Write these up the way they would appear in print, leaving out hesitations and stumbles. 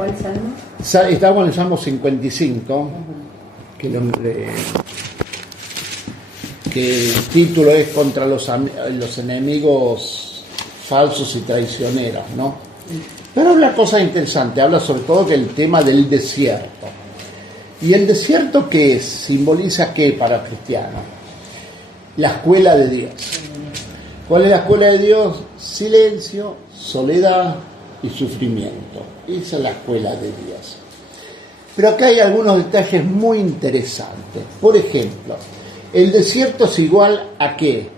¿Cuál salmo? Estamos en el Salmo 55, que el título es contra los enemigos falsos y traicioneros, ¿no? Pero habla cosas interesantes, habla sobre todo del tema del desierto. ¿Y el desierto qué es? ¿Simboliza qué para cristianos? La escuela de Dios. ¿Cuál es la escuela de Dios? Silencio, soledad y sufrimiento. Esa es la escuela de Dios. Pero acá hay algunos detalles muy interesantes. Por ejemplo, el desierto es igual a ¿qué?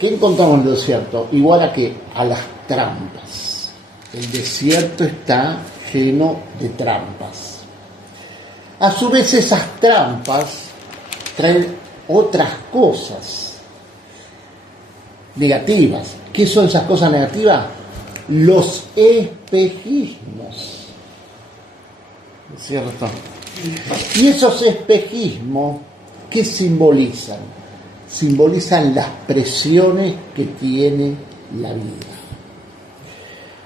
¿Qué encontramos en el desierto? Igual a ¿qué? A las trampas. El desierto está lleno de trampas. A su vez, esas trampas traen otras cosas negativas. ¿Qué son esas cosas negativas? Los espejismos. ¿Cierto? Y esos espejismos, ¿qué simbolizan? Simbolizan las presiones que tiene la vida.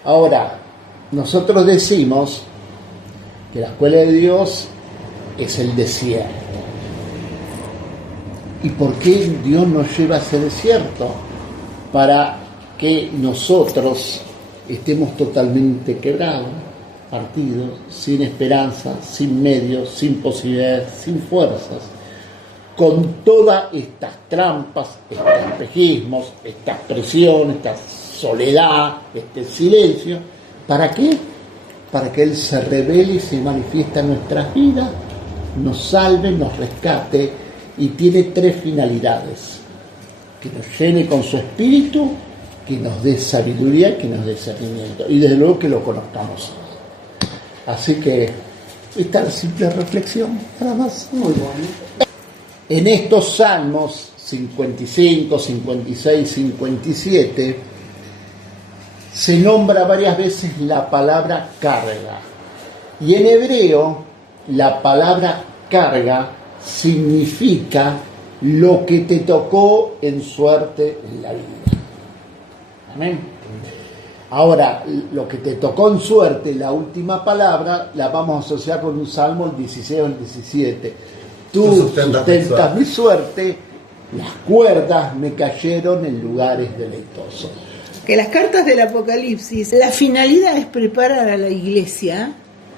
Ahora, nosotros decimos que la escuela de Dios es el desierto. ¿Y por qué Dios nos lleva a ese desierto? Para que nosotros estemos totalmente quebrados, partidos, sin esperanza, sin medios, sin posibilidades, sin fuerzas, con todas estas trampas, estos espejismos, estas presiones, esta soledad, este silencio. ¿Para qué? Para que Él se revele y se manifiesta en nuestras vidas, nos salve, nos rescate, y tiene tres finalidades: que nos llene con su espíritu, que nos dé sabiduría, que nos dé discernimiento, y desde luego que lo conozcamos. Así que esta es la simple reflexión, nada más. Muy bueno. En estos salmos 55, 56, 57 se nombra varias veces la palabra carga, y en hebreo la palabra carga significa lo que te tocó en suerte en la vida. Amén. Ahora, lo que te tocó en suerte, la última palabra, la vamos a asociar con un salmo, el 16 o el 17. Tú sustentas mi suerte, las cuerdas me cayeron en lugares deleitosos. Que las cartas del Apocalipsis, la finalidad es preparar a la iglesia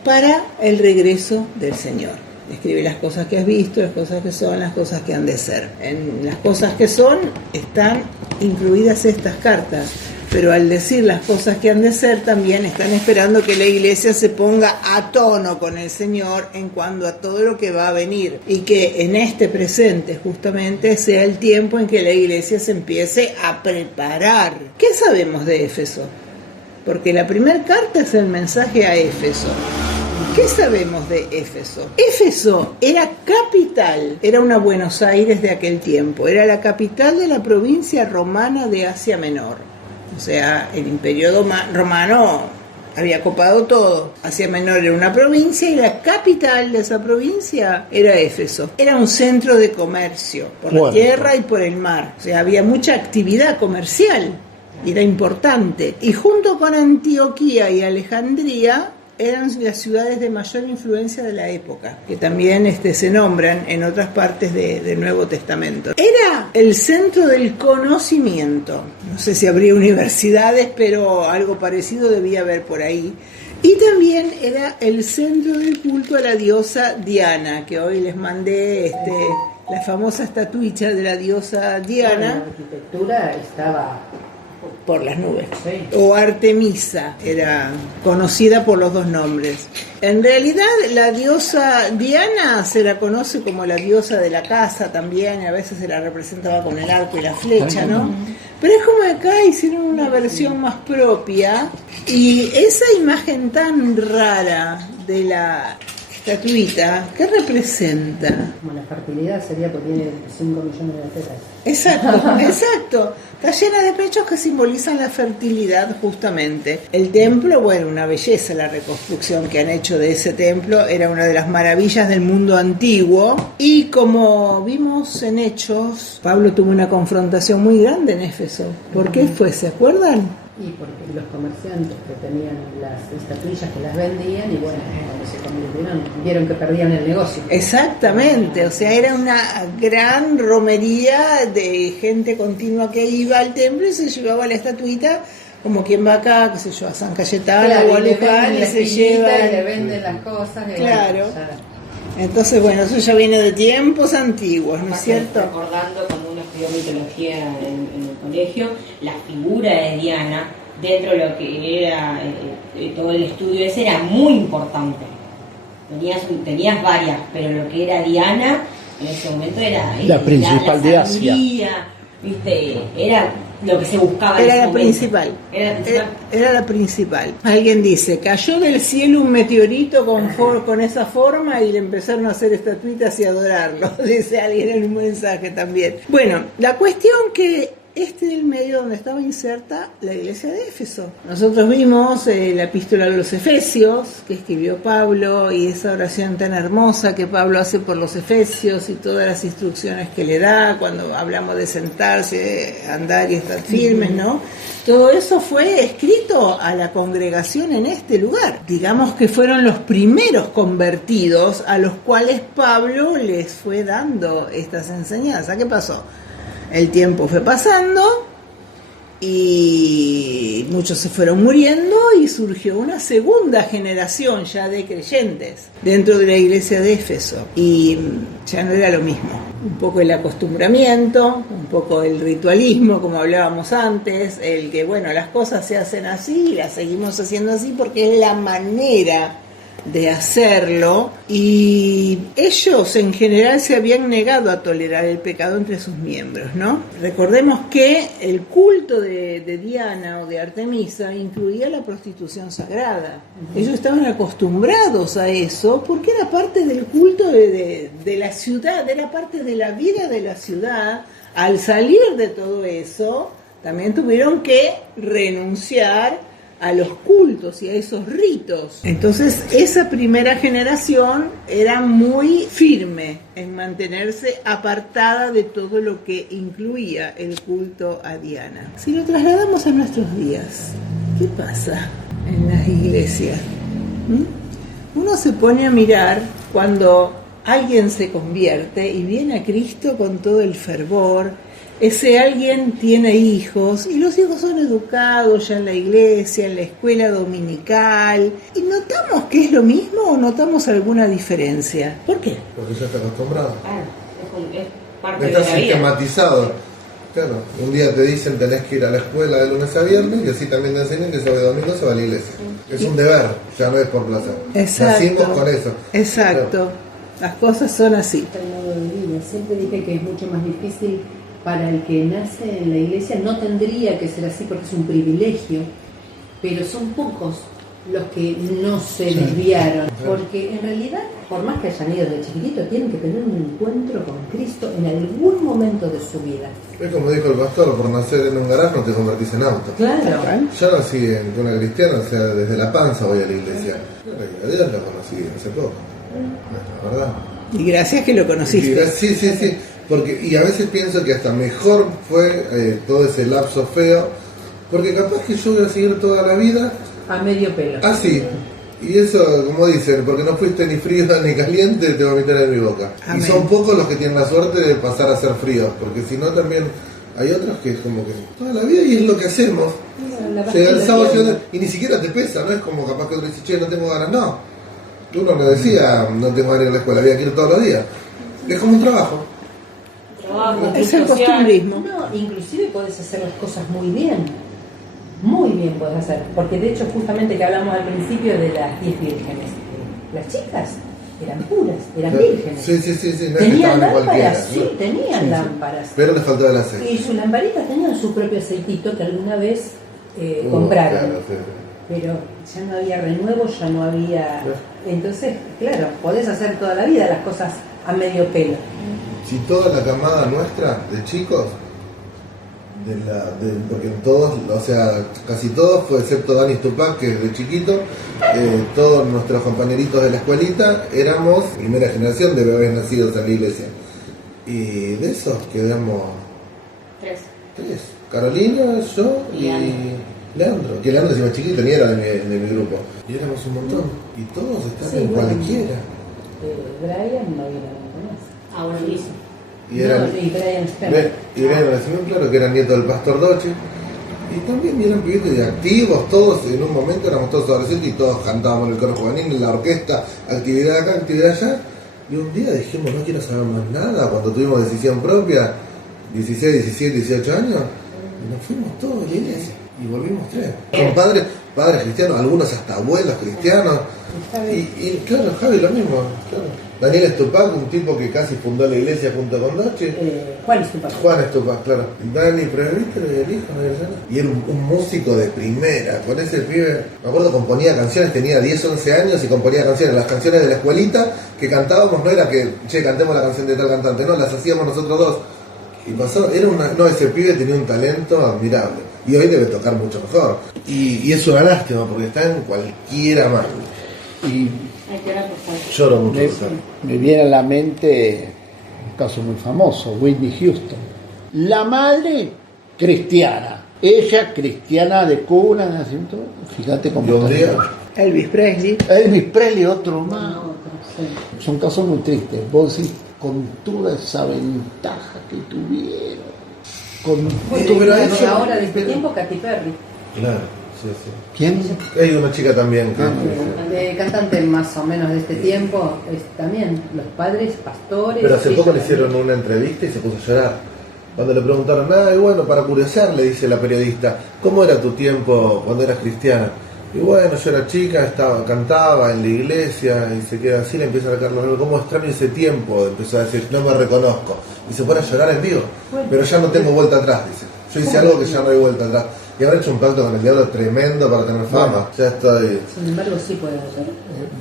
para el regreso del Señor. Escribe las cosas que has visto, las cosas que son, las cosas que han de ser. En las cosas que son están incluidas estas cartas, pero al decir las cosas que han de ser también están esperando que la iglesia se ponga a tono con el Señor en cuanto a todo lo que va a venir, y que en este presente justamente sea el tiempo en que la iglesia se empiece a preparar. ¿Qué sabemos de Éfeso? Porque la primera carta es el mensaje a Éfeso. ¿Qué sabemos de Éfeso? Éfeso era capital, era una Buenos Aires de aquel tiempo, era la capital de la provincia romana de Asia Menor. O sea, el Imperio Romano había copado todo. Asia Menor era una provincia y la capital de esa provincia era Éfeso. Era un centro de comercio por la tierra y por el mar. O sea, había mucha actividad comercial y era importante. Y junto con Antioquía y Alejandría eran las ciudades de mayor influencia de la época, que también se nombran en otras partes del Nuevo Testamento. Era el centro del conocimiento. No sé si habría universidades, pero algo parecido debía haber por ahí. Y también era el centro del culto a la diosa Diana, que hoy les mandé la famosa estatuilla de la diosa Diana. La arquitectura estaba por las nubes. Sí. O Artemisa, era conocida por los dos nombres. En realidad la diosa Diana se la conoce como la diosa de la casa también, y a veces se la representaba con el arco y la flecha, ¿no? Pero es como acá hicieron una versión más propia, y esa imagen tan rara de la estatuita, ¿qué representa? como la fertilidad, sería porque tiene 5 millones de tetas. Exacto, exacto. Está llena de pechos que simbolizan la fertilidad justamente. El templo, bueno, una belleza la reconstrucción que han hecho de ese templo, era una de las maravillas del mundo antiguo. Y como vimos en Hechos, Pablo tuvo una confrontación muy grande en Éfeso. ¿Por qué fue? ¿Se acuerdan? Y porque los comerciantes que tenían las estatuillas que las vendían, y bueno, cuando se convirtieron, vieron que perdían el negocio. Exactamente, o sea, era una gran romería de gente continua que iba al templo y se llevaba la estatuita, como quien va acá, qué sé yo, a San Cayetano Claro, o a y le Luján, venden y la se espinita llevan. y le venden las cosas. Y Claro. bueno, ya. Entonces, bueno, eso ya viene de tiempos antiguos, ¿no es Aparte, cierto? recordando cuando uno estudió mitología en el colegio, la figura de Diana, dentro de lo que era todo el estudio ese, era muy importante. Tenías varias, pero lo que era Diana en ese momento era La principal de Asia. sabiduría, ¿viste? Era lo que se buscaba en Era ese la momento. principal. Era la principal. Era la principal. Alguien dice, cayó del cielo un meteorito con esa forma y le empezaron a hacer estatuitas y adorarlo, dice alguien en un mensaje también. Bueno, la cuestión que este es el medio donde estaba inserta la iglesia de Éfeso. Nosotros vimos la epístola a los Efesios que escribió Pablo y esa oración tan hermosa que Pablo hace por los Efesios y todas las instrucciones que le da cuando hablamos de sentarse, andar y estar firmes, ¿no? Todo eso fue escrito a la congregación en este lugar. Digamos que fueron los primeros convertidos a los cuales Pablo les fue dando estas enseñanzas. ¿Qué pasó? El tiempo fue pasando y muchos se fueron muriendo y surgió una segunda generación ya de creyentes dentro de la iglesia de Éfeso y ya no era lo mismo. Un poco el acostumbramiento, un poco el ritualismo, como hablábamos antes, el que bueno, las cosas se hacen así y las seguimos haciendo así porque es la manera de hacerlo, y ellos en general se habían negado a tolerar el pecado entre sus miembros, ¿no? Recordemos que el culto de Diana o de Artemisa incluía la prostitución sagrada. Ellos estaban acostumbrados a eso porque era parte del culto de la ciudad, era parte de la vida de la ciudad. Al salir de todo eso, también tuvieron que renunciar a los cultos y a esos ritos. Entonces esa primera generación era muy firme en mantenerse apartada de todo lo que incluía el culto a Diana. Si lo trasladamos a nuestros días, ¿qué pasa en las iglesias? Uno se pone a mirar cuando alguien se convierte y viene a Cristo con todo el fervor. Ese alguien tiene hijos y los hijos son educados ya en la iglesia, en la escuela dominical. ¿Y notamos que es lo mismo o notamos alguna diferencia? ¿Por qué? Porque ya está acostumbrado. Es parte Está de la vida. sistematizado. Claro, un día te dicen tenés que ir a la escuela de lunes a viernes y así también te enseñan que sábado y domingo se va a la iglesia. Es un deber, ya no es por placer. Nacimos con eso. Exacto. Claro. Las cosas son así. El modo de vida. Siempre dije que es mucho más difícil para el que nace en la iglesia. No tendría que ser así porque es un privilegio, pero son pocos los que no se desviaron, porque en realidad, por más que hayan ido de chiquitito, tienen que tener un encuentro con Cristo en algún momento de su vida. Es como dijo el pastor, por nacer en un garaje no te convertís en auto. Claro. Yo nací en una cristiana, o sea, desde la panza voy a la iglesia. A Dios lo conocí hace poco, la verdad. Y gracias que lo conociste. Sí. Porque, y a veces pienso que hasta mejor fue todo ese lapso feo, porque capaz que yo voy a seguir toda la vida A medio pelo. así. Y eso, como dicen, porque no fuiste ni frío ni caliente, te vomitaré en mi boca. Amén. Y son pocos los que tienen la suerte de pasar a ser fríos, porque si no también hay otros que es como que toda la vida y es lo que hacemos. Llega el sábado y ni siquiera te pesa, no es como capaz que otro dice, che, no tengo ganas, no. Uno no decía, no tengo ganas de ir a la escuela, había que ir todos los días. Es como un trabajo. Trabajo, Es el social. costumbrismo. No, inclusive podés hacer las cosas muy bien podés hacer, porque de hecho justamente que hablamos al principio de las 10 vírgenes, las chicas eran puras, eran vírgenes. Sí, no es que Tenían estaban cualquiera. lámparas, sí, tenían lámparas. Pero les faltaba el aceite. Y sus lamparitas tenían su propio aceitito que alguna vez compraron. Claro, sí. Pero ya no había renuevo, ya no había... Entonces, claro, podés hacer toda la vida las cosas a medio pelo. Si toda la camada nuestra de chicos, porque todos, o sea, casi todos, excepto Dani Tupac, que de chiquito, todos nuestros compañeritos de la escuelita éramos primera generación de bebés nacidos en la iglesia. Y de esos quedamos 3. tres. Carolina, yo Y Leandro, que Leandro es más chiquito, ni era de mi grupo. Y éramos un montón. Y todos están en cualquiera. Brian no era más. Ah, bueno, listo. Y eran, y Brian Sperber. y Brian Nacimiento, claro, que era nieto del pastor Doche. Y también eran pibitos activos, todos, en un momento éramos todos adolescentes y todos cantábamos en el coro juvenil, en la orquesta, actividad acá, actividad allá. Y un día dijimos, no quiero saber más nada, cuando tuvimos decisión propia, 16, 17, 18 años, y nos fuimos todos a la iglesia y volvimos 3. Con padres cristianos, algunos hasta abuelos cristianos. Y claro, Javi lo mismo, claro. Daniel Estupac, un tipo que casi fundó la iglesia junto con Doche. Juan Estupac. Juan Estupac, claro. Dani Presbítero y el hijo, ¿no? Y era un músico de primera. Con ese pibe, me acuerdo, componía canciones, tenía 10, 11 años y componía canciones. Las canciones de la escuelita que cantábamos no era que, cantemos la canción de tal cantante, no, las hacíamos nosotros dos. Y pasó, ese pibe tenía un talento admirable. Y hoy debe tocar mucho mejor. Y es una lástima porque está en cualquiera más. Y lloro mucho. me viene a la mente un caso muy famoso, Whitney Houston. La madre cristiana, ella cristiana de cuna, de nacimiento, fíjate cómo está. Elvis Presley. Elvis Presley, otro más. Son casos muy tristes. Vos decís, con toda esa ventaja que tuvieron. Ahora de este tiempo, Katy Perry. Claro, sí. ¿Quién? Hay una chica también que... De cantante más o menos de este tiempo, es también los padres pastores. Pero hace poco le hicieron una entrevista y se puso a llorar. Cuando le preguntaron, y bueno, para curiosear, le dice la periodista, ¿cómo era tu tiempo cuando eras cristiana? Y bueno, yo era chica, cantaba en la iglesia y se queda así, le empieza a Carlos, ¿cómo extraño ese tiempo? Empezó a decir, no me reconozco. Y se pone a llorar en vivo. Pero ya no tengo vuelta atrás, dice. Yo hice algo que ya no hay vuelta atrás. Y haber hecho un pacto con el diablo tremendo para tener fama. Bueno, ya estoy... Sin embargo, sí puede hacer.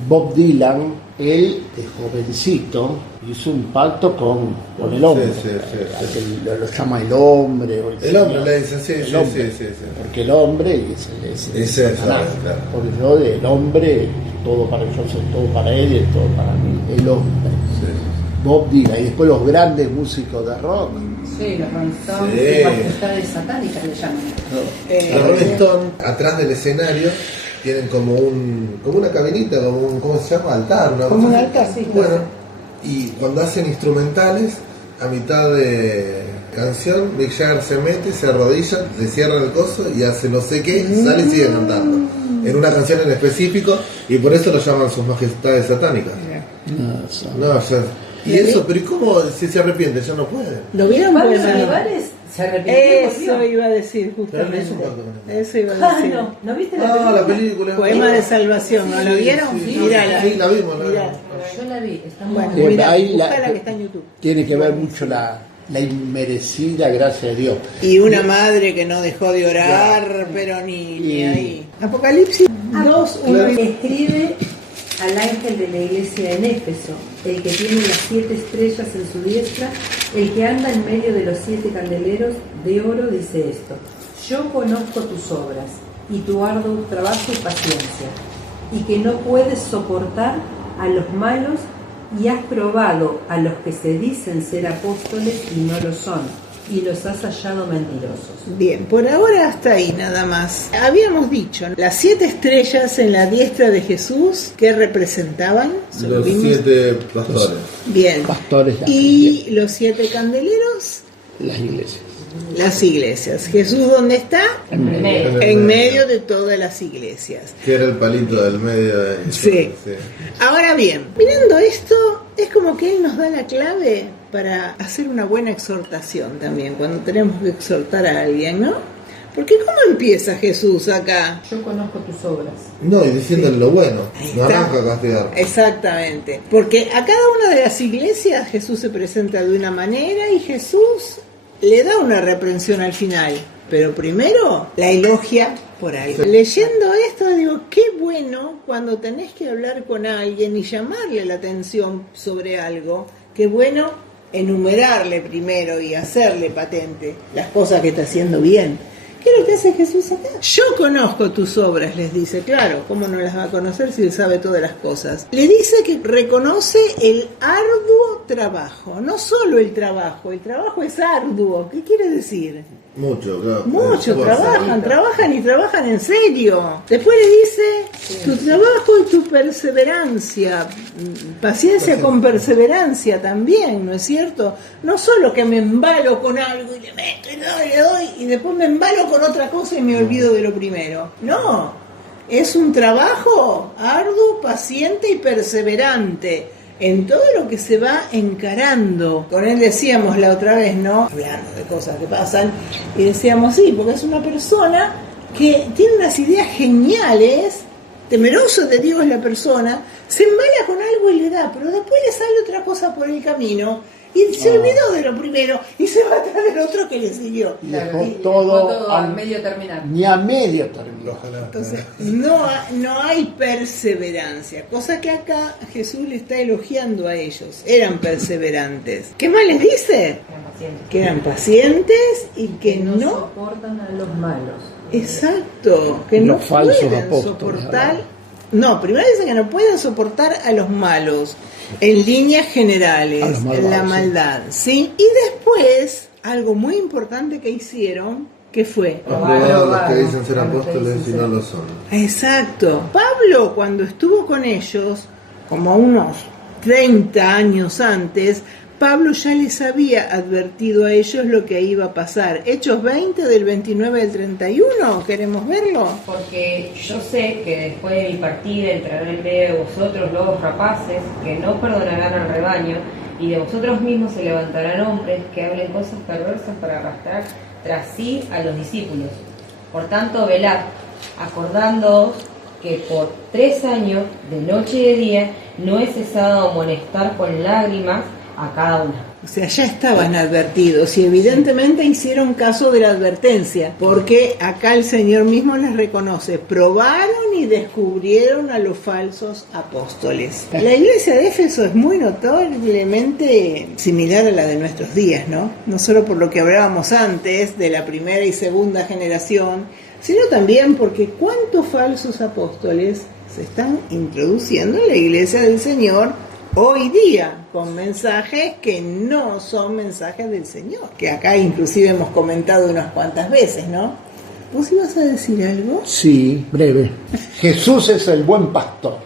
Bob Dylan, él de jovencito, hizo un pacto con el hombre. Sí. Lo llama el hombre. El hombre le dice, sí. Porque el hombre es Satanás. Claro. Por eso el hombre, todo para yo soy todo para él y todo para mí. El hombre. Sí. Bob Dylan. Y después los grandes músicos de rock. Sí, los Rolling Stones, majestades satánicas le llaman. Los Rolling Stones, atrás del escenario, tienen como una cabinita, ¿cómo se llama? Altar. Como un altar, sí. Bueno, y cuando hacen instrumentales, a mitad de canción, Mick Jagger se mete, se arrodilla, le cierra el coso y hace no sé qué, sale y sigue cantando. En una canción en específico, y por eso lo llaman sus majestades satánicas. No, ya... Y eso, pero ¿y cómo si se arrepiente? Ya no puede. ¿Lo vieron? Pablo Olivares se arrepintió. Eso iba a decir justamente. Eso iba a decir. ¿No viste la película? La película. Poema de Salvación, ¿no lo vieron? Sí, Mírala. Sí, la vimos. Yo la vi, está muy Bueno, buena. mirá, ahí búscala que está en YouTube. Tiene que ver mucho la inmerecida gracia de Dios. Y una madre que no dejó de orar, pero ni ahí. Apocalipsis 2:1. Escribe al ángel de la iglesia en Éfeso, el que tiene las 7 estrellas en su diestra, el que anda en medio de los 7 candeleros de oro, dice esto: yo conozco tus obras y tu arduo trabajo y paciencia, y que no puedes soportar a los malos, y has probado a los que se dicen ser apóstoles y no lo son, y los has hallado mentirosos. Bien, por ahora hasta ahí nada más. Habíamos dicho, las 7 estrellas en la diestra de Jesús, ¿qué representaban? Los 7 pastores. Bien. Pastores. Y los 7 candeleros, las iglesias. Las iglesias. ¿Jesús dónde está? En medio de todas las iglesias. Que era el palito del medio de... Sí. Ahora bien, mirando esto, es como que Él nos da la clave para hacer una buena exhortación también, cuando tenemos que exhortar a alguien, ¿no? Porque ¿cómo empieza Jesús acá? Yo conozco tus obras. No, y diciéndole lo bueno, no arranca a castigar. Exactamente, porque a cada una de las iglesias Jesús se presenta de una manera y Jesús le da una reprensión al final, pero primero la elogia por algo. Sí. Leyendo esto digo, qué bueno cuando tenés que hablar con alguien y llamarle la atención sobre algo, qué bueno enumerarle primero y hacerle patente las cosas que está haciendo bien. ¿Qué es lo que hace Jesús acá? Yo conozco tus obras, les dice. Claro, ¿cómo no las va a conocer si él sabe todas las cosas? Le dice que reconoce el arduo trabajo. No solo el trabajo es arduo. ¿Qué quiere decir? Mucho, claro. Mucho, trabajan en serio. Después le dice, tu trabajo y tu perseverancia, paciencia con perseverancia también, ¿no es cierto? No solo que me embalo con algo y le meto y le doy y después me embalo con otra cosa y me olvido de lo primero. No, es un trabajo arduo, paciente y perseverante en todo lo que se va encarando. Con él decíamos la otra vez, ¿no? Hablando de cosas que pasan, y decíamos, sí, porque es una persona que tiene unas ideas geniales, temeroso de Dios la persona, se embala con algo y le da, pero después le sale otra cosa por el camino, y se olvidó de lo primero, y se va atrás del otro que le siguió. Y dejó todo a medio terminar. Ni a medio terminó. Entonces, no hay perseverancia, cosa que acá Jesús le está elogiando a ellos. Eran perseverantes. ¿Qué más les dice? Que eran pacientes y que no soportan a los malos. Exacto, que no Los falsos pueden apóstoles, soportar. No, primero dicen que no pueden soportar a los malos, en líneas generales, en la maldad, ¿sí? Y después, algo muy importante que hicieron, ¿qué fue? Aprobar a los que dicen ser apóstoles y no lo son. Exacto. Pablo, cuando estuvo con ellos, como unos 30 años antes, Pablo ya les había advertido a ellos lo que iba a pasar. Hechos 20 del 29 al 31, ¿queremos verlo? Porque yo sé que después de mi partida entrarán en medio de vosotros lobos rapaces que no perdonarán al rebaño, y de vosotros mismos se levantarán hombres que hablen cosas perversas para arrastrar tras sí a los discípulos. Por tanto, velad, acordándoos que por 3 años, de noche y de día, no he cesado de amonestar con lágrimas a cada uno. O sea, ya estaban advertidos y evidentemente hicieron caso de la advertencia, porque acá el Señor mismo les reconoce, probaron y descubrieron a los falsos apóstoles. La iglesia de Éfeso es muy notablemente similar a la de nuestros días, ¿no? No solo por lo que hablábamos antes de la primera y segunda generación, sino también porque cuántos falsos apóstoles se están introduciendo en la iglesia del Señor hoy día, con mensajes que no son mensajes del Señor, que acá inclusive hemos comentado unas cuantas veces, ¿no? ¿Vos ibas a decir algo? Sí, breve. Jesús es el buen pastor,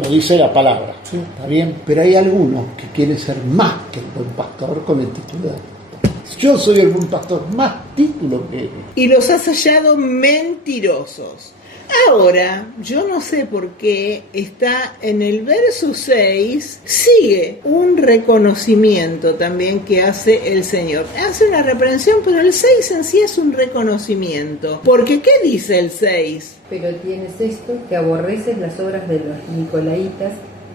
lo dice la palabra, ¿sí? ¿Está bien? Pero hay algunos que quieren ser más que el buen pastor con el título de pastor. Yo soy el buen pastor, más título que él. Y los has hallado mentirosos. Ahora, yo no sé por qué está en el verso 6, sigue un reconocimiento también que hace el Señor. Hace una reprensión, pero el 6 en sí es un reconocimiento. Porque, ¿qué dice el 6? Pero tienes esto, que aborreces las obras de los nicolaitas,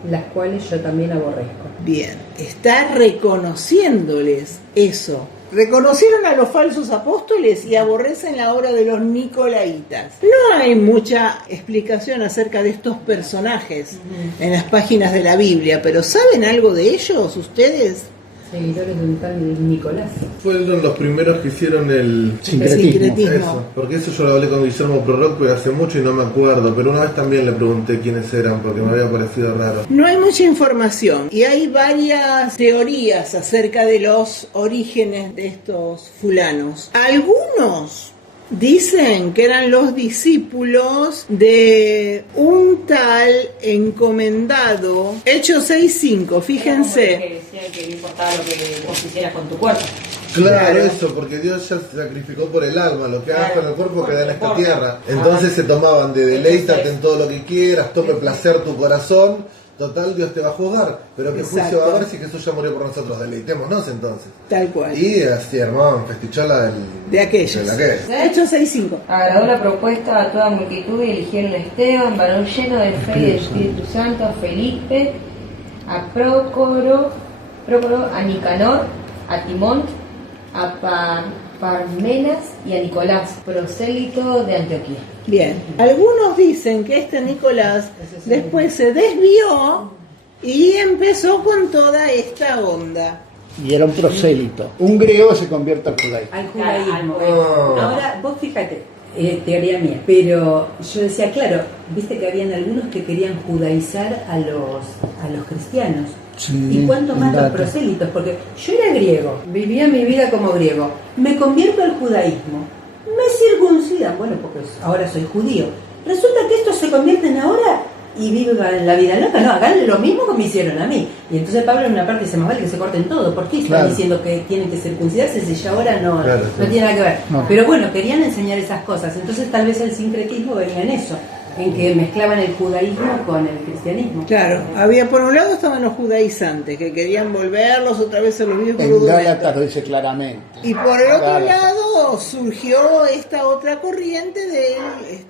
las cuales yo también aborrezco. Bien, está reconociéndoles eso. Reconocieron a los falsos apóstoles y aborrecen la obra de los nicolaitas. No hay mucha explicación acerca de estos personajes en las páginas de la Biblia, pero ¿saben algo de ellos ustedes? Seguidores de un tal Nicolás. Fueron los primeros que hicieron el sincretismo. Eso, porque eso yo lo hablé con Guillermo Prorock hace mucho y no me acuerdo, pero una vez también le pregunté quiénes eran porque me había parecido raro. No hay mucha información y hay varias teorías acerca de los orígenes de estos fulanos. Algunos dicen que eran los discípulos de un tal encomendado. Hechos 6:5, fíjense. Que decían que no importaba lo que vos hicieras con tu cuerpo. Claro, eso, porque Dios ya se sacrificó por el alma, lo que hagas con el cuerpo queda en esta tierra. Entonces se tomaban de deleítate en todo lo que quieras, tome placer tu corazón, total Dios te va a juzgar, pero qué juicio va a haber si Jesús ya murió por nosotros, deleitémonos entonces. Tal cual. Y así hermano, festichola de aquellos. Hechos 6:5. Agradó la propuesta a toda multitud y eligieron a Esteban, varón lleno de fe y del Espíritu Santo, a Felipe, a Prócoro, a Nicanor, a Timón, a Parmenas y a Nicolás, prosélito de Antioquía. Bien, algunos dicen que este Nicolás después se desvió y empezó con toda esta onda. Y era un prosélito. Un griego se convierte al judaísmo. Al judaísmo. Oh. Ahora, vos fíjate, teoría mía, pero yo decía, claro, viste que habían algunos que querían judaizar a los cristianos. Sí, ¿Y cuánto más los prosélitos? Porque yo era griego, vivía mi vida como griego, me convierto al judaísmo, me circuncidan, bueno, porque ahora soy judío. Resulta que estos se convierten ahora y viven la vida loca, no, hagan lo mismo que me hicieron a mí. Y entonces Pablo en una parte dice, más vale que se corten todo. ¿Por qué están diciendo que tienen que circuncidarse si ya ahora no tiene nada que ver? No. Pero bueno, querían enseñar esas cosas, entonces tal vez el sincretismo venía en eso, en que mezclaban el judaísmo con el cristianismo. Claro, había por un lado estaban los judaizantes que querían volverlos otra vez a los viejos En Gálatas lo rudimentos. dice claramente. Y por el otro Gálatas. lado surgió esta otra corriente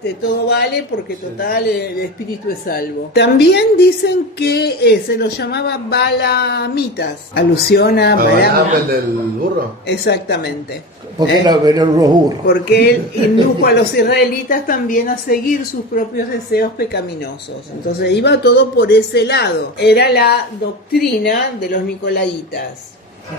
de todo vale porque total el espíritu es salvo. También dicen que se los llamaba balamitas, alusión a Balaam. ¿El del burro? Exactamente. Porque eran unos burros. Porque él indujo a los israelitas también a seguir sus propios deseos pecaminosos. Entonces iba todo por ese lado. Era la doctrina de los nicolaitas,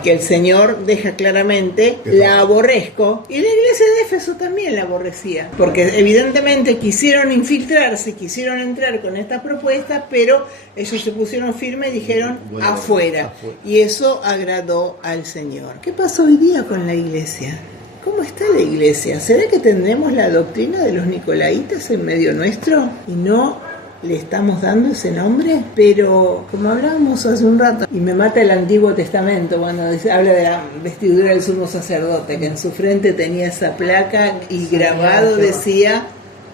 que el Señor deja claramente, la aborrezco. Y la iglesia de Éfeso también la aborrecía. Porque evidentemente quisieron infiltrarse, quisieron entrar con estas propuestas, pero ellos se pusieron firmes y dijeron Bueno, afuera. Y eso agradó al Señor. ¿Qué pasó hoy día con la iglesia? ¿Cómo está la iglesia? ¿Será que tendremos la doctrina de los nicolaitas en medio nuestro y no le estamos dando ese nombre? Pero como hablábamos hace un rato, y me mata el Antiguo Testamento cuando habla de la vestidura del sumo sacerdote, que en su frente tenía esa placa y grabado decía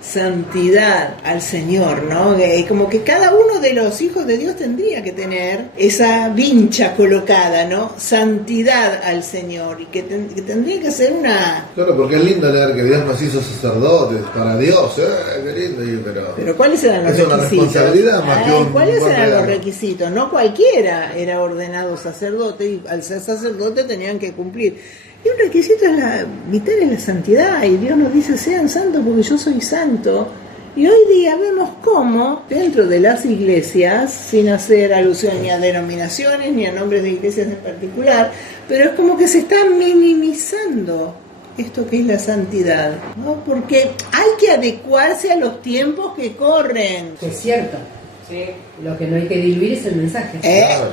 santidad al Señor, ¿no? Como que cada uno de los hijos de Dios tendría que tener esa vincha colocada, ¿no? Santidad al Señor, y que tendría que ser una... Claro, porque es lindo leer que Dios nos hizo sacerdotes para Dios, qué lindo, Pero ¿cuáles eran los es una requisitos? responsabilidad más que un ¿Cuáles buen eran los regalo. requisitos? No cualquiera era ordenado sacerdote, y al ser sacerdote tenían que cumplir. Y un requisito vital es la santidad, y Dios nos dice, sean santos porque yo soy santo. Y hoy día vemos cómo dentro de las iglesias, sin hacer alusión ni a denominaciones ni a nombres de iglesias en particular, pero es como que se está minimizando esto que es la santidad, ¿no? Porque hay que adecuarse a los tiempos que corren. Es cierto. Sí. Lo que no hay que diluir es el mensaje. Claro,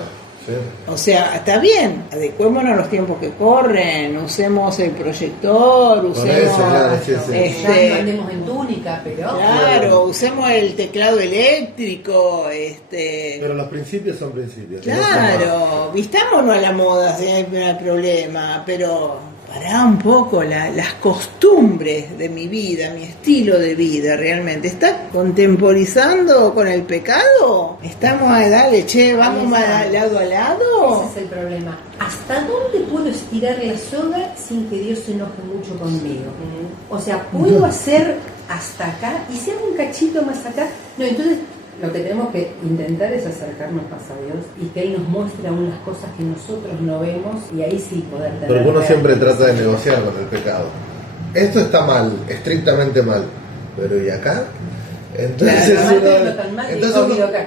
sí. O sea, está bien, adecuémonos a los tiempos que corren, usemos el proyector, usemos eso, claro, sí, sí. Ya no andemos en túnica, pero... claro, usemos el teclado eléctrico, Pero los principios son principios. claro, vistámonos a la moda si hay problema, pero pará un poco las costumbres de mi vida, mi estilo de vida realmente. ¿Está contemporizando con el pecado? ¿Estamos a darle, vamos lado a lado? Ese es el problema. ¿Hasta dónde puedo estirar la soga sin que Dios se enoje mucho conmigo? O sea, ¿puedo hacer hasta acá? ¿Y si hago un cachito más acá? No, entonces lo que tenemos que intentar es acercarnos más a Dios y que Él nos muestre aún las cosas que nosotros no vemos, y ahí sí poder tener... Porque uno siempre trata de negociar con el pecado. Esto está mal, estrictamente mal. Pero ¿y acá? Entonces, Claro, no tan mal,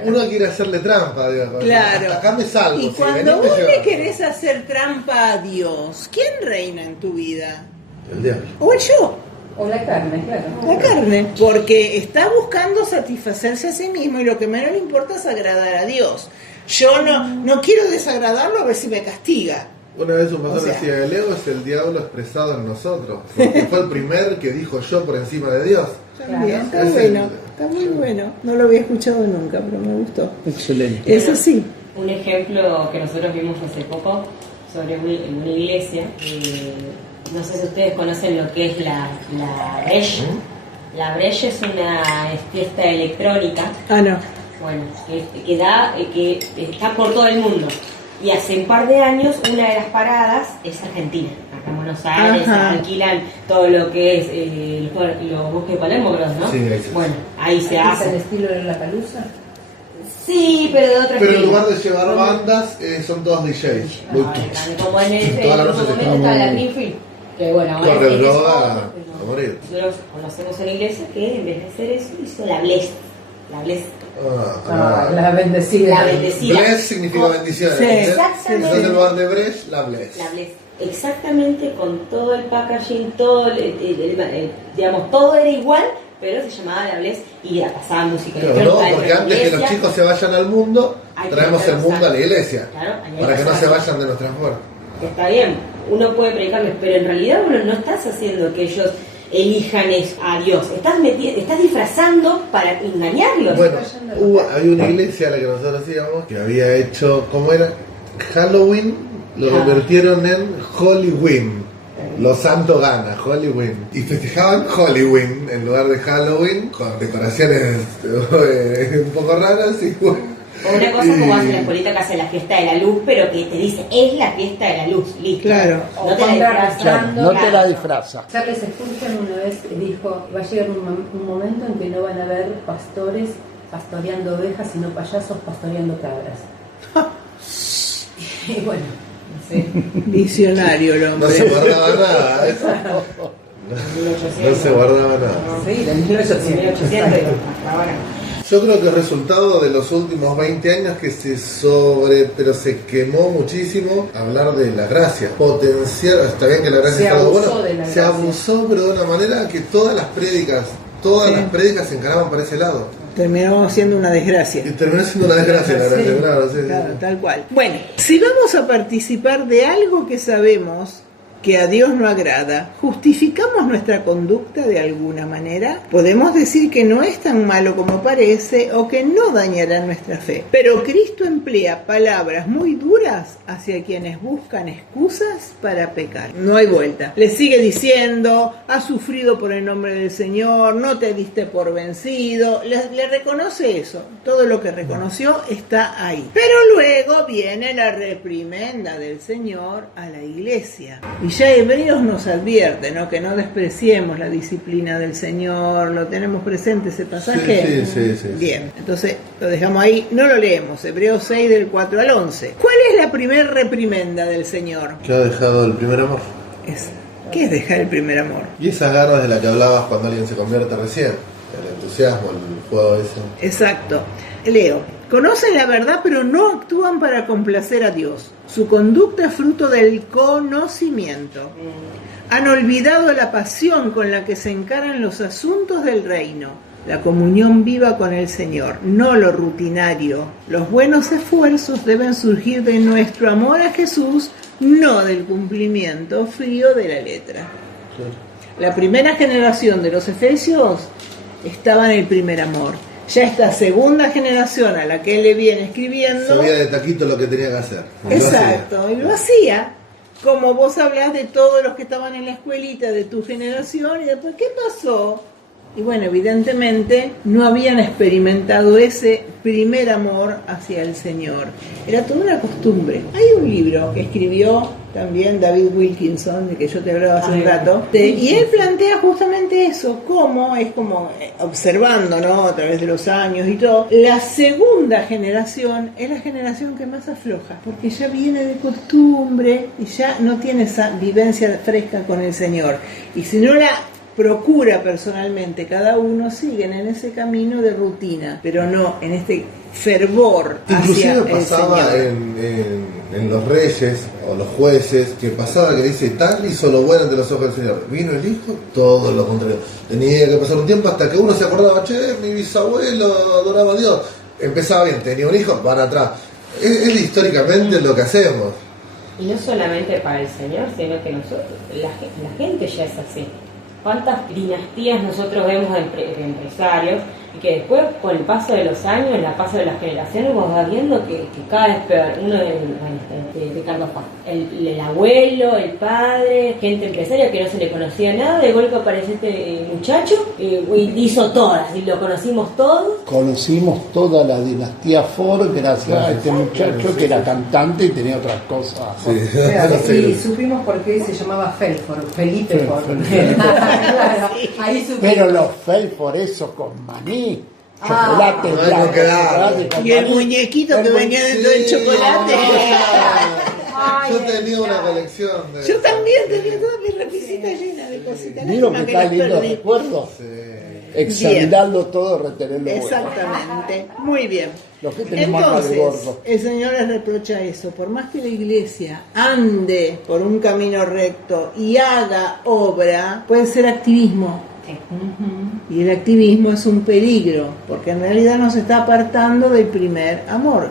uno quiere hacerle trampa, digamos. Claro. Hasta acá me salvo. Y si cuando venís, me vos le llevas. querés hacer trampa a Dios, ¿quién reina en tu vida? El diablo. ¿O el yo? O la carne, claro. La carne, porque está buscando satisfacerse a sí mismo y lo que menos le importa es agradar a Dios. Yo no quiero desagradarlo a ver si me castiga. Una vez un pastor O sea, decía, el ego es el diablo expresado en nosotros, porque fue el primer que dijo yo por encima de Dios. También, está Es bueno, el- está muy bueno. No lo había escuchado nunca, pero me gustó. Excelente. Eso sí. Un ejemplo que nosotros vimos hace poco sobre una iglesia. No sé si ustedes conocen lo que es la Breche. La Breche es una fiesta electrónica, Ah, no. bueno, que está por todo el mundo. Y hace un par de años una de las paradas es Argentina. Acá en Buenos Aires Ajá. alquilan todo lo que es los bosques de Palermo, creo, ¿no? Sí, ahí se bueno, ahí se ¿Es el hace. estilo de la palusa? Sí, pero de otra Pero en estilo. lugar de llevar bandas, son todos DJs. Muy Como en ese Toda la noche momento se está la Greenfield, que bueno, ahora corre es droga eso, a morir. nosotros conocemos en la iglesia que en vez de hacer eso hizo la Bless. La Bless La bendecida. La bendecida. Bless significa bendiciones. Sí, exactamente. Entonces en lugar de Bresh, la Bless. La Bless. Exactamente, con todo el packaging, todo digamos, todo era igual, pero se llamaba la Bless y pasaba música Claro, electrónica. no, porque antes que los chicos se vayan al mundo, hay que traemos el mundo a la iglesia. Claro, Para que no se vayan de nuestras puertas. Está bien, uno puede predicarles, pero en realidad uno no estás haciendo que ellos elijan a Dios, estás disfrazando para engañarlos. Bueno, había una iglesia a la que nosotros íbamos que había hecho, ¿cómo era? Halloween, lo convirtieron en Halloween. Los santos gana, Halloween. Y festejaban Halloween en lugar de Halloween, con decoraciones un poco raras y bueno. O una cosa como hace la escuelita que hace la fiesta de la luz, pero que te dice, es la fiesta de la luz, listo. Claro. No te la disfrazas. Claro, no te la disfraza. Charles Spurgeon una vez dijo, va a llegar un momento en que no van a haber pastores pastoreando ovejas, sino payasos pastoreando cabras. Y bueno, no sé. Visionario el hombre. No se guardaba nada, eso. 1800. No se guardaba nada. Sí, de 1800. 1800 hasta ahora. Yo creo que el resultado de los últimos 20 años que pero se quemó muchísimo hablar de la gracia, potenciar, está bien que la gracia es algo bueno, se abusó, pero de una manera que todas las prédicas se encaraban para ese lado. Terminó siendo una desgracia. Y terminó siendo una desgracia la gracia, claro, sí. Claro, tal cual. Bueno, si vamos a participar de algo que sabemos que a Dios no agrada, ¿justificamos nuestra conducta de alguna manera? Podemos decir que no es tan malo como parece o que no dañará nuestra fe. Pero Cristo emplea palabras muy duras hacia quienes buscan excusas para pecar. No hay vuelta. Le sigue diciendo, has sufrido por el nombre del Señor, no te diste por vencido. Le reconoce eso. Todo lo que reconoció está ahí. Pero luego viene la reprimenda del Señor a la iglesia. Y ya Hebreos nos advierte, ¿no? Que no despreciemos la disciplina del Señor. ¿Lo tenemos presente ese pasaje? Sí. Bien, entonces lo dejamos ahí, no lo leemos. Hebreos 6 del 4 al 11. ¿Cuál es la primer reprimenda del Señor? Que ha dejado el primer amor. ¿Qué es dejar el primer amor? Y esas ganas de las que hablabas cuando alguien se convierte recién. El entusiasmo, el fuego ese. Exacto. Leo. Conocen la verdad pero no actúan para complacer a Dios. Su conducta es fruto del conocimiento. Han olvidado la pasión con la que se encaran los asuntos del reino. La comunión viva con el Señor, no lo rutinario. Los buenos esfuerzos deben surgir de nuestro amor a Jesús, no del cumplimiento frío de la letra. La primera generación de los efesios estaba en el primer amor. Ya esta segunda generación a la que él le viene escribiendo... Sabía de taquito lo que tenía que hacer. Exacto, y lo hacía. Como vos hablás de todos los que estaban en la escuelita de tu generación y después, ¿qué pasó? Y bueno, evidentemente no habían experimentado ese primer amor hacia el Señor. Era toda una costumbre. Hay un libro que escribió también David Wilkinson, de que yo te hablaba hace un rato, y él plantea justamente eso, cómo es como observando, ¿no? A través de los años y todo, la segunda generación es la generación que más afloja, porque ya viene de costumbre y ya no tiene esa vivencia fresca con el Señor. Y si no la procura personalmente, cada uno siguen en ese camino de rutina, pero no en este fervor hacia inclusive el pasaba Señor. en los reyes o los jueces, que pasaba que dice, tal hizo lo bueno ante los ojos del Señor. Vino el hijo, todo lo contrario. Tenía que pasar un tiempo hasta que uno se acordaba, che, mi bisabuelo adoraba a Dios. Empezaba bien, tenía un hijo, van atrás. Es históricamente lo que hacemos. Y no solamente para el Señor, sino que nosotros, la gente ya es así. ¿Cuántas dinastías nosotros vemos de empresarios y que después, con el paso de los años, el paso de las generaciones, vos vas viendo que cada vez peor? Uno de Carlos Paz, el abuelo, el padre, gente empresaria que no se le conocía nada, de golpe aparece este muchacho y hizo todas, y lo conocimos todos. Conocimos toda la dinastía Ford gracias a este muchacho que era cantante y tenía otras cosas. Sí. Y supimos por qué se llamaba Felford, Felipe Ford. Claro, ahí supimos. Pero los Felford, eso con maní, chocolate no, blanco, no quedaba. chocolate con Y el maní. muñequito que venía dentro del chocolate. Ay, Yo tenía una colección de... Yo también tenía toda mi repisita llena de cositas. Miro Lástima que las está lindo perdí. recuerdo. Sí. examinarlo todo, retenerlo. Exactamente, muy bien. Los que tenemos acá de Entonces, gordo. el Señor les reprocha eso. Por más que la iglesia ande por un camino recto y haga obra, puede ser activismo. Y el activismo es un peligro, porque en realidad nos está apartando del primer amor.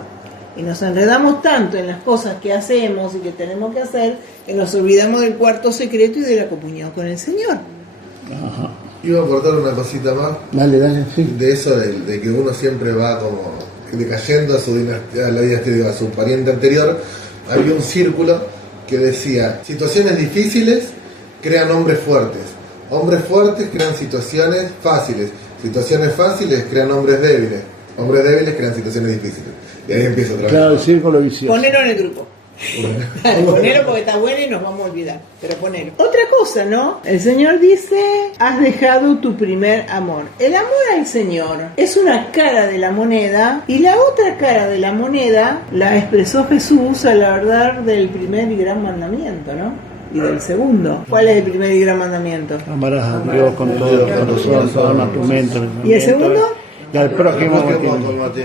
Y nos enredamos tanto en las cosas que hacemos y que tenemos que hacer, que nos olvidamos del cuarto secreto y de la comunión con el Señor. Ajá. Iba a aportar una cosita más. Dale, sí. De eso, de que uno siempre va como decayendo a su dinastía, a la dinastía, a su pariente anterior. Había un círculo que decía: situaciones difíciles crean hombres fuertes crean situaciones fáciles fáciles crean hombres débiles crean situaciones difíciles, y ahí empieza otra vez. Claro, el círculo vicioso. Ponelo en el grupo. Ponelo porque está bueno y nos vamos a olvidar. Pero ponelo. Otra cosa, ¿no? El Señor dice: has dejado tu primer amor. El amor al Señor es una cara de la moneda, y la otra cara de la moneda la expresó Jesús al hablar del primer y gran mandamiento, ¿no? Y del segundo. ¿Cuál es el primer y gran mandamiento? Amarás a Dios con todo el corazón, toda tu mente. ¿Y el segundo? Y al prójimo como a ti.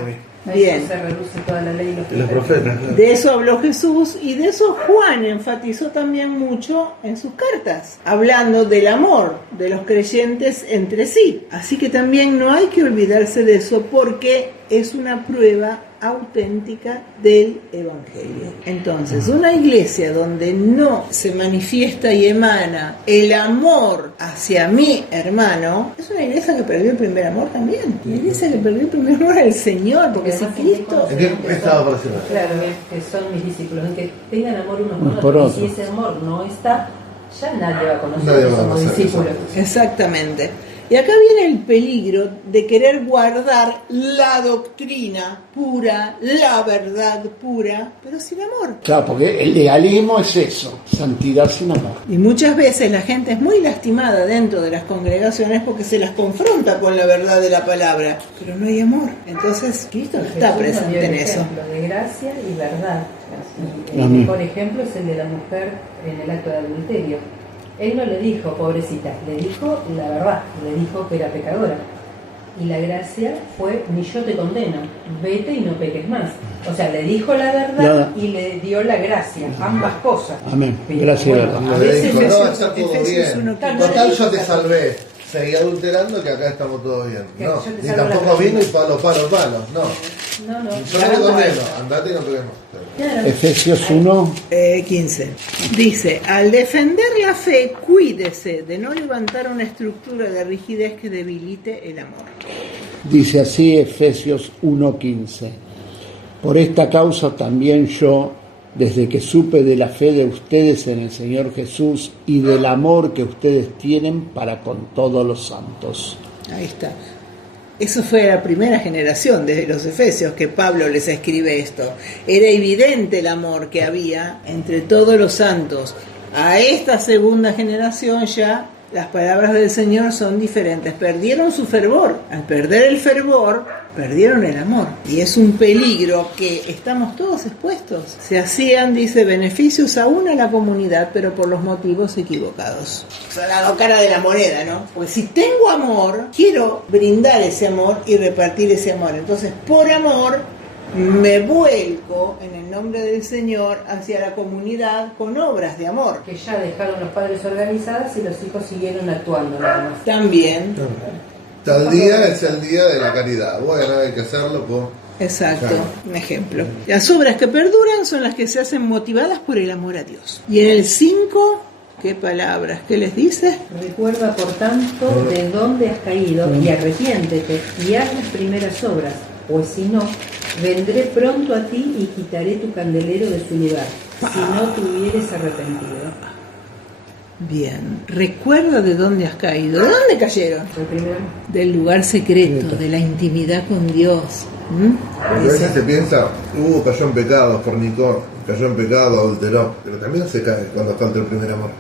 Bien. Eso se reduce toda la ley Y los profetas, claro. De eso habló Jesús, y de eso Juan enfatizó también mucho en sus cartas, hablando del amor de los creyentes entre sí. Así que también no hay que olvidarse de eso, porque es una prueba auténtica del Evangelio. Entonces, una iglesia donde no se manifiesta y emana el amor hacia mi hermano, es una iglesia que perdió el primer amor también. Una iglesia que perdió el primer amor al Señor, porque si Cristo... ¿En qué estaba por decir? Claro, que son mis discípulos, en que tengan amor unos Por por otros. otros. Y si ese amor no está, ya nadie va a conocer Nadie que va a somos conocer, discípulos. Exactamente. Y acá viene el peligro de querer guardar la doctrina pura, la verdad pura, pero sin amor. Claro, porque el legalismo es eso, santidad sin amor. Y muchas veces la gente es muy lastimada dentro de las congregaciones porque se las confronta con la verdad de la palabra, pero no hay amor. Entonces, Cristo no está Jesús nos dio presente el en eso. ejemplo de gracia y verdad. Y el Amén. mejor ejemplo es el de la mujer en el acto de adulterio. Él no le dijo, pobrecita, le dijo la verdad, le dijo que era pecadora. Y la gracia fue: ni yo te condeno, vete y no peques más. O sea, le dijo la verdad y le dio la gracia, ambas cosas. Amén. Pero, Gracias y bueno, verdad. a Le veces dijo: no, Efesios- está todo Efesios bien. 1:15. Total, yo te salvé. Seguí adulterando, que acá estamos todos bien. Que No, yo te ni salvo tampoco la vino y próxima. palo. No, No, yo no te condeno. Andate y no pegues más. Claro. Efesios 1, 15. Dice: al defender la fe, cuídese de no levantar una estructura de rigidez que debilite el amor. dice así Efesios 1:15. Por esta causa también yo, desde que supe de la fe de ustedes en el Señor Jesús y del amor que ustedes tienen para con todos los santos. Ahí está. Eso fue la primera generación desde los Efesios que Pablo les escribe esto. Era evidente el amor que había entre todos los santos. A esta segunda generación ya las palabras del Señor son diferentes. Perdieron su fervor. Al perder el fervor, perdieron el amor. Y es un peligro que estamos todos expuestos. Se hacían, dice, beneficios aún a la comunidad, pero por los motivos equivocados. O sea, la cara de la moneda, ¿no? Porque si tengo amor, quiero brindar ese amor y repartir ese amor. Entonces, por amor, me vuelco en el nombre del Señor hacia la comunidad con obras de amor. Que ya dejaron los padres organizadas y los hijos siguieron actuando nada más. También, Tal día es el día de la caridad. Bueno, hay que hacerlo por... exacto, Claro. un ejemplo. Las obras que perduran son las que se hacen motivadas por el amor a Dios. Y en el 5, ¿qué palabras? ¿Qué les dice? Recuerda, por tanto, de dónde has caído y arrepiéntete y haz las primeras obras, pues si no, vendré pronto a ti y quitaré tu candelero de su lugar, si no te hubieres arrepentido. Bien, recuerda de dónde has caído. ¿De dónde cayeron? El primero. Del lugar secreto, de la intimidad con Dios. A veces se piensa, cayó en pecado, fornicó, cayó en pecado, adulteró. Pero también se cae cuando falta el primer amor.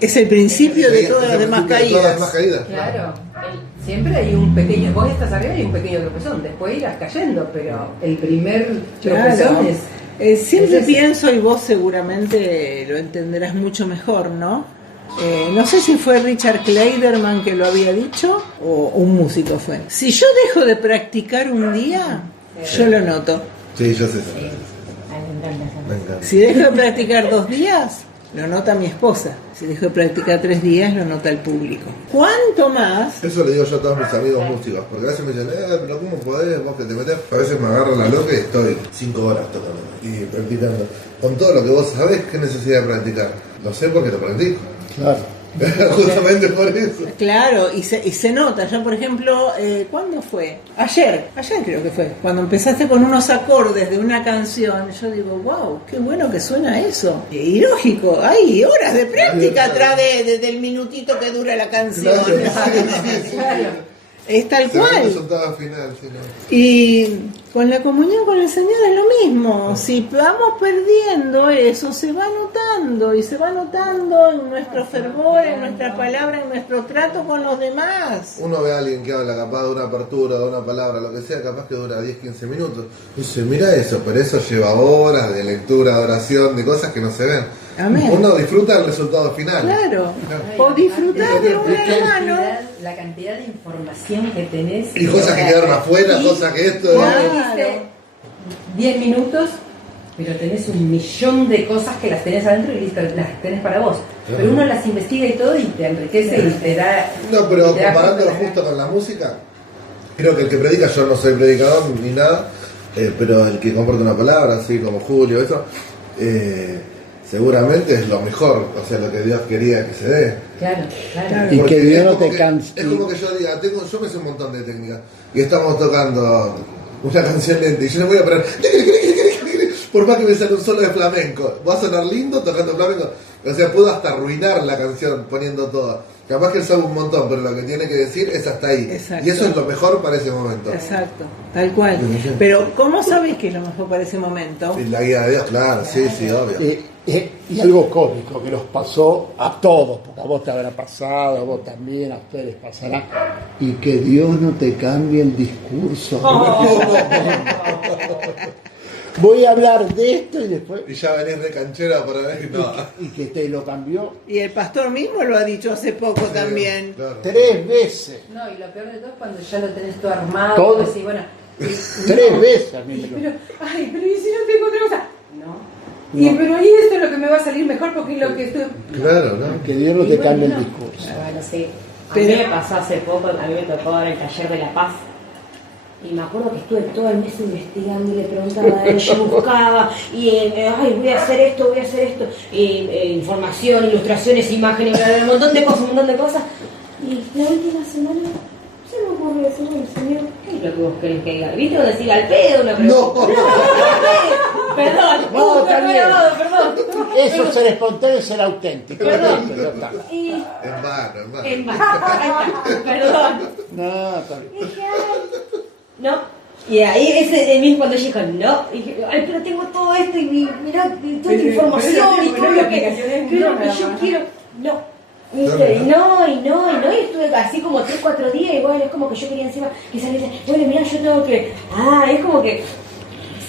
Es el principio de Sí, todas es las el demás principio de todas las demás caídas. caídas. Claro, siempre hay un pequeño, vos estás arriba y un pequeño tropezón, después irás cayendo, pero el primer tropezón Claro. es... Siempre es ese. pienso, y vos seguramente lo entenderás mucho mejor, ¿no? No sé si fue Richard Kleiderman que lo había dicho o un músico fue. Si yo dejo de practicar un día, yo lo noto. Sí, yo sé. Ay, me encanta esa Me encanta. Si dejo de practicar 2 días, lo nota mi esposa. Si dejo de practicar 3 días, lo nota el público. ¿Cuánto más? Eso le digo yo a todos mis amigos músicos, porque a veces me dicen, pero ¿cómo podés vos que te metés? A veces me agarro la loca y estoy 5 horas tocando y practicando. Con todo lo que vos sabés, ¿qué necesidad de practicar? Lo sé porque lo practico. Claro. Justamente por eso. Claro, y se nota. Yo, por ejemplo, ¿cuándo fue? Ayer creo que fue. Cuando empezaste con unos acordes de una canción, yo digo, wow, qué bueno que suena eso. Y lógico, hay horas de práctica atrás del minutito que dura la canción. Claro. Es tal Se ve el cual. resultado final, si no. Y con la comunión con el Señor es lo mismo. Si vamos perdiendo eso, se va notando y se va notando en nuestro fervor, en nuestra palabra, en nuestro trato con los demás. Uno ve a alguien que habla capaz de una apertura, de una palabra, lo que sea, capaz que dura 10-15 minutos. Y dice, mira eso, pero eso lleva horas de lectura, de oración, de cosas que no se ven. Amén. Uno disfruta el resultado final. Claro. O disfrutar de un hermano. La cantidad de información que tenés. Y cosas que quedaron afuera, cosas que esto... Vos Claro. dijiste 10 minutos, pero tenés un millón de cosas que las tenés adentro y listo, las tenés para vos. Claro. Pero uno las investiga y todo y te enriquece y te da... No, pero y te da comparándolo cosas. justo con la música, creo que el que predica, yo no soy predicador ni nada, pero el que comparte una palabra, así como Julio, eso, seguramente es lo mejor, o sea, lo que Dios quería que se dé. Claro, claro. Y Porque que Dios es no como te que- canse. Es como que yo diga, yo me sé un montón de técnicas y estamos tocando una canción lenta y yo le voy a parar, por más que me salga un solo de flamenco, va a sonar lindo tocando flamenco, o sea, puedo hasta arruinar la canción poniendo todo. Capaz que él sabe un montón, pero lo que tiene que decir es hasta ahí. Exacto. Y eso es lo mejor para ese momento. Exacto, tal cual. Pero ¿cómo sabés que es lo mejor para ese momento? Y la guía de Dios, claro, sí, obvio. Y algo cómico que nos pasó a todos, porque a vos te habrá pasado, a vos también, a ustedes les pasará, y que Dios no te cambie el discurso. Voy a hablar de esto y después... Y ya venís de canchera para ver no. Y que te lo cambió Y el pastor mismo lo ha dicho hace poco también. Claro. 3 veces. No, y lo peor de todo es cuando ya lo tenés todo armado. Todo. Así, bueno, 3 veces a mí me lo... pero, ay, pero ¿y si no tengo otra cosa? No. No. Y pero ¿y esto es lo que me va a salir mejor porque es lo que estoy... Claro, ¿no? Que Dios no te cambie el discurso. Bueno, sí. A Pero- mí me pasó hace poco, a mí me tocó dar el taller de La Paz. Y me acuerdo que estuve todo el mes investigando y le preguntaba a él, yo buscaba, y ay, voy a hacer esto, y información, ilustraciones, imágenes, un montón de cosas. Y la última semana se me ocurrió decir, bueno, señor, ¿qué es lo que vos querés que diga? ¿Viste? O decir al pedo, una pregunta. No. Perdón, No, está bien. perdón. Eso es ser espontáneo y ser auténtico. Perdón. Ya está. Y En vano. en perdón. No, está bien. Y dije, ay, no. Y ahí ese de mí cuando dijo no, y dije, ay, pero tengo todo esto y mirá toda esta información y todo lo que yo quiero. No. Y estuve así como 3-4 días y bueno, es como que yo quería encima que saliese, bueno, mirá, yo tengo que, es como que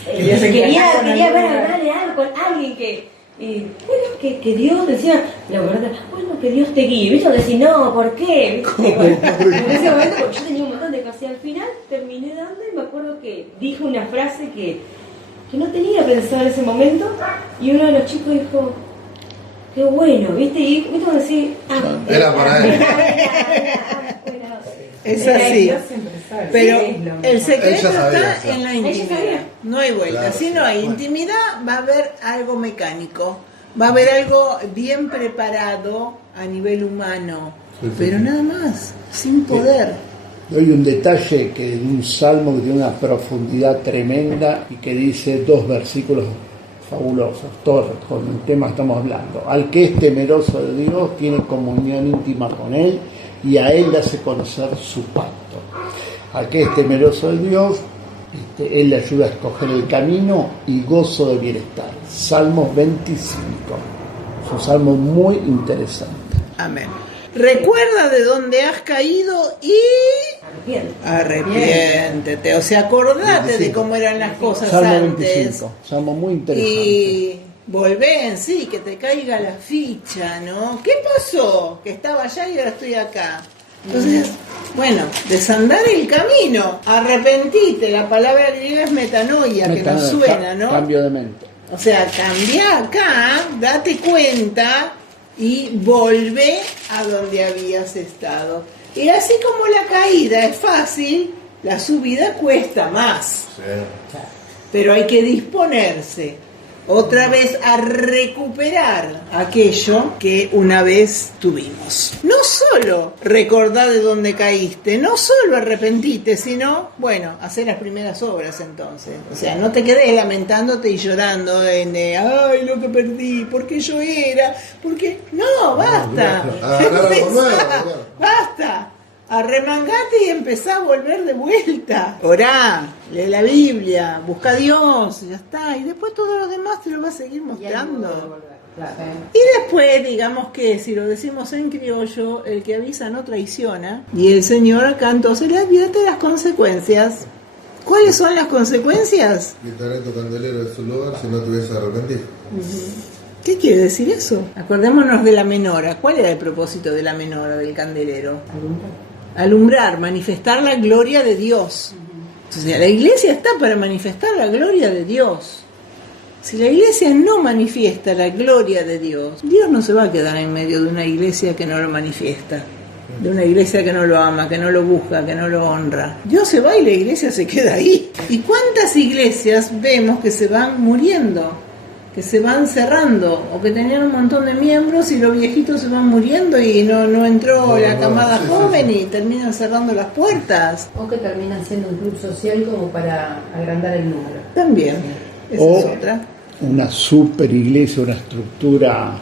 quería darle algo con alguien que, bueno, que Dios decía, la verdad, bueno, que Dios te guíe, ¿viste? Decir, no, ¿por qué? ¿Viste? Bueno, en ese momento, porque yo tenía un montón de cosas y al final terminé dando y me acuerdo que dije una frase que no tenía pensado en ese momento y uno de los chicos dijo, qué bueno, ¿viste? Y viste como decir, Era para él. bueno, Es así. Dios siempre sabe. Pero Sí, es lo el mejor. secreto Ella sabía, está o sea. en la Ella intimidad. sabía. No hay vuelta. Claro, Si no hay bueno. intimidad, va a haber algo mecánico. Va a haber algo bien preparado a nivel humano. Sí, Pero sí. nada más, sin poder. Doy un detalle que de un salmo que tiene una profundidad tremenda y que dice 2 versículos fabulosos, todos con el tema que estamos hablando. Al que es temeroso de Dios tiene comunión íntima con Él y a Él le hace conocer su pacto. Al que es temeroso de Dios, Él le ayuda a escoger el camino y gozo de bienestar. Salmos 25. Es un salmo muy interesante. Amén. Recuerda de dónde has caído y arrepiéntete. O sea, acordate de cómo eran las cosas Salmo antes. 25. Salmo muy interesante. Y volvé en sí, que te caiga la ficha, ¿no? ¿Qué pasó? Que estaba allá y ahora estoy acá. Entonces, bueno, desandar el camino, arrepentite, la palabra griega es metanoia, que nos suena, ¿no? Cambio de mente. O sea, cambia acá, date cuenta y volvé a donde habías estado. Y así como la caída es fácil, la subida cuesta más. Sí. Pero hay que disponerse otra vez a recuperar aquello que una vez tuvimos. No solo recordar de dónde caíste, no solo arrepentite, sino, bueno, hacer las primeras obras entonces. O sea, no te quedes lamentándote y llorando en, ay, lo que perdí, porque yo era, porque... No, basta. Basta. Arremangate y empezá a volver de vuelta. Orá, lee la Biblia, busca a Dios, ya está. Y después todo lo demás te lo va a seguir mostrando. Y después, digamos que si lo decimos en criollo, el que avisa no traiciona. Y el Señor acá entonces le advierte las consecuencias. ¿Cuáles son las consecuencias? Quitaré tu candelero de su lugar si no te hubieses arrepentido. ¿Qué quiere decir eso? Acordémonos de la menora. ¿Cuál era el propósito de la menora, del candelero? Alumbrar, manifestar la gloria de Dios. O sea, la iglesia está para manifestar la gloria de Dios. Si la iglesia no manifiesta la gloria de Dios, Dios no se va a quedar en medio de una iglesia que no lo manifiesta, de una iglesia que no lo ama, que no lo busca, que no lo honra. Dios se va y la iglesia se queda ahí. ¿Y cuántas iglesias vemos que se van muriendo? Que se van cerrando, o que tenían un montón de miembros y los viejitos se van muriendo y no entró la camada joven y terminan cerrando las puertas. O que terminan siendo un club social como para agrandar el número. También, esa es otra. Una super iglesia, una estructura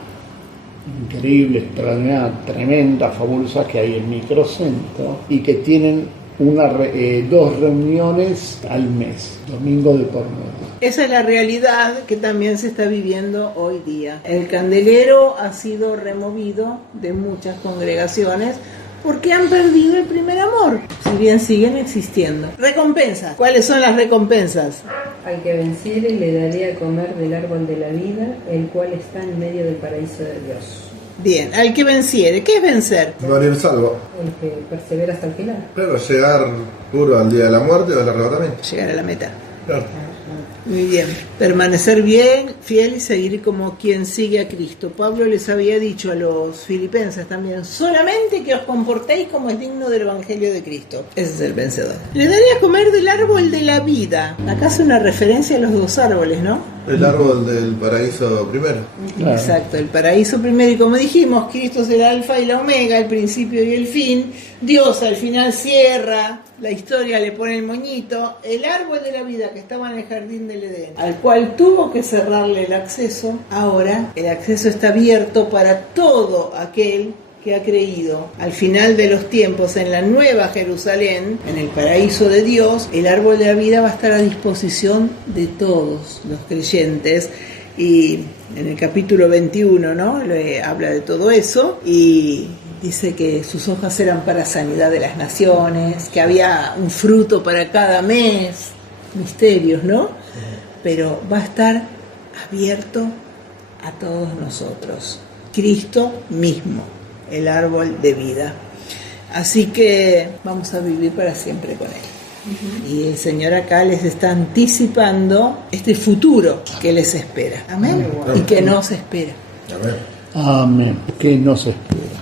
increíble, extraordinaria, tremenda, fabulosa que hay en Microcentro y que tienen 2 reuniones al mes, domingo de por medio. Esa es la realidad que también se está viviendo hoy día. El candelero ha sido removido de muchas congregaciones porque han perdido el primer amor, si bien siguen existiendo. Recompensas. ¿Cuáles son las recompensas? Al que venciere le daré a comer del árbol de la vida, el cual está en medio del paraíso de Dios. Bien, al que venciere. ¿Qué es vencer? Morir salvo. El que persevera hasta el final. Claro, llegar puro al día de la muerte o al arrebatamiento. Llegar a la meta. Claro. Muy bien. Permanecer bien, fiel y seguir como quien sigue a Cristo. Pablo les había dicho a los filipenses también, solamente que os comportéis como es digno del Evangelio de Cristo. Ese es el vencedor. Le daré a comer del árbol de la vida. Acá hace una referencia a los 2 árboles, ¿no? El árbol del paraíso primero. Claro. Exacto, el paraíso primero. Y como dijimos, Cristo es el alfa y la omega, el principio y el fin. Dios al final cierra la historia, le pone el moñito. El árbol de la vida que estaba en el jardín del Edén, al cual tuvo que cerrarle el acceso, ahora el acceso está abierto para todo aquel que ha creído. Al final de los tiempos, en la nueva Jerusalén, en el paraíso de Dios, el árbol de la vida va a estar a disposición de todos los creyentes. Y en el capítulo 21, ¿no? Le habla de todo eso y dice que sus hojas eran para sanidad de las naciones, que había un fruto para cada mes, misterios, ¿no? Pero va a estar abierto a todos nosotros. Cristo mismo, el árbol de vida. Así que vamos a vivir para siempre con Él. Y el Señor acá les está anticipando este futuro que les espera. Amén. Y que nos espera. Amén. Amén. Que nos espera.